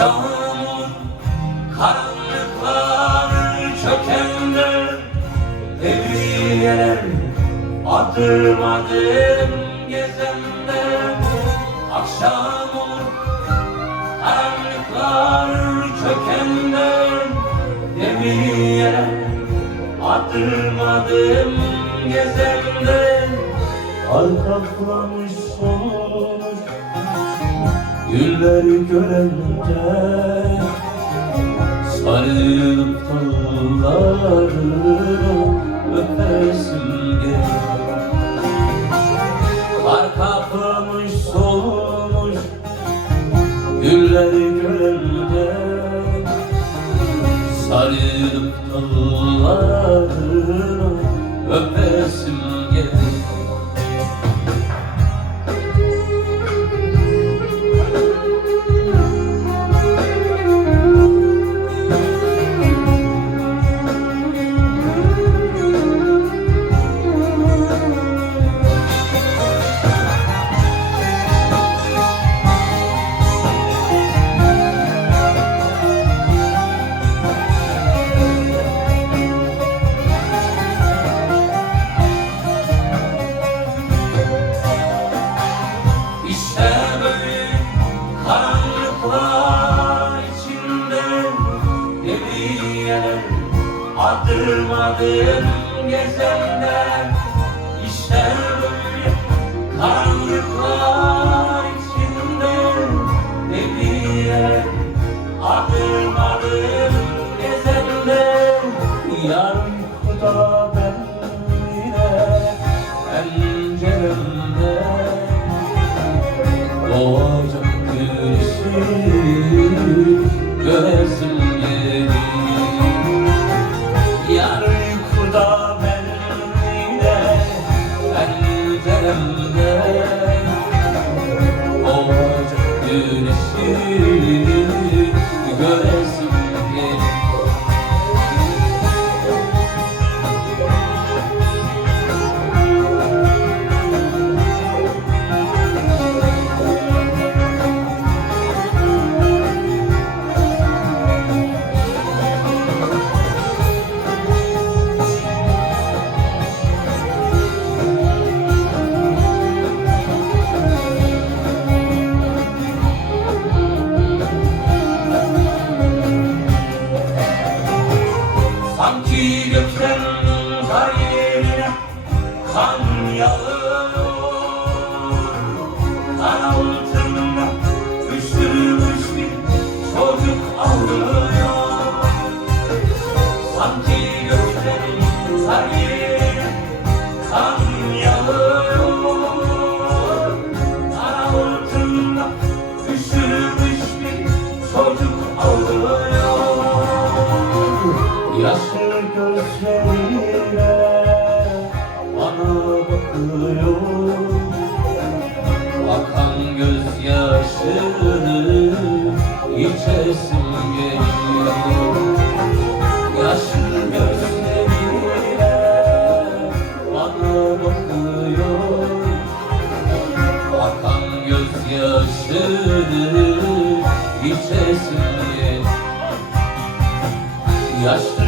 Akşam karanlıklar çökende devriyeler adım adım gezende. Akşam karanlıklar çökende devriyeler adım adım gezende. Arkaklamış solmuş gülleri görende, sarılıp dallarını öpesim gelir. Kar kaplamış solmuş gülleri görende, sarılıp dallarını öpesim gelir. Adım adım gezenler, işte böyle karanlıklar içinde devriyeler. Adım adım gezenler, yar uykuda ben yine penceremde doğacak güneşi göresim gelir. Yar uykuda ben yine penceremde doğacak güneşi göresim gelir. sanki gökten kar yerine kan yağıyor. Kar altında üşümüş bir çocuk ağlıyor. Sanki gökten kar yerine kan yağıyor. Kar altında üşümüş bir çocuk ağlıyor. Yaşlı gözleriyle bana bakıyor, akan gözyaşını içesim geliyor. Yaşlı gözleriyle bana bakıyor, akan gözyaşını içesim geliyor. Yaşlı